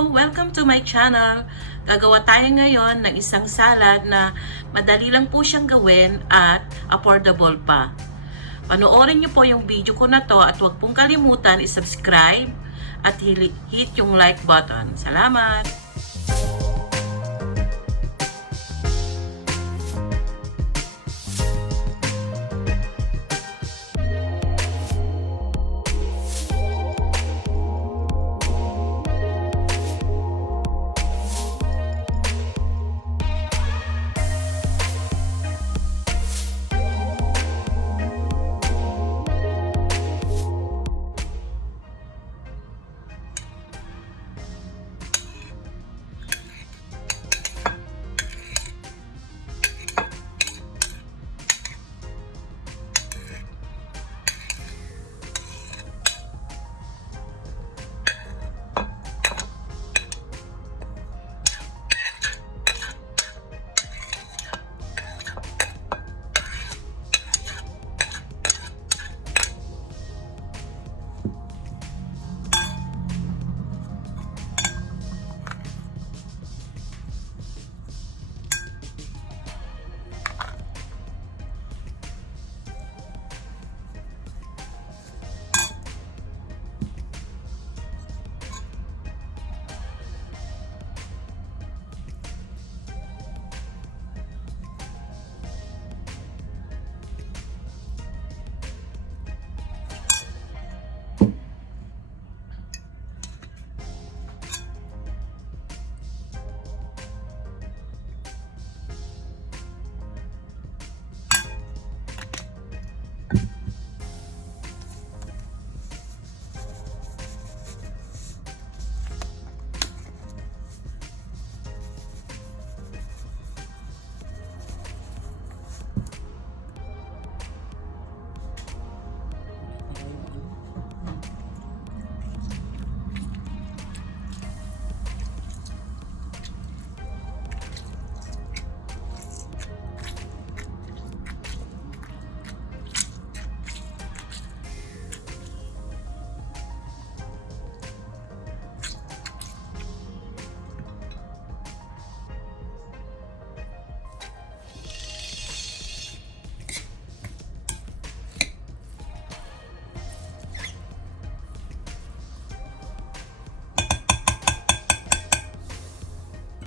Welcome to my channel. Gagawa tayo ngayon ng isang salad na madali lang po siyang gawin at affordable pa. Panoorin niyo po yung video ko na to at huwag pong kalimutan i-subscribe at hit yung like button. Salamat!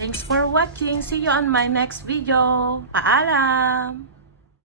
Thanks for watching. See you on my next video. Paalam!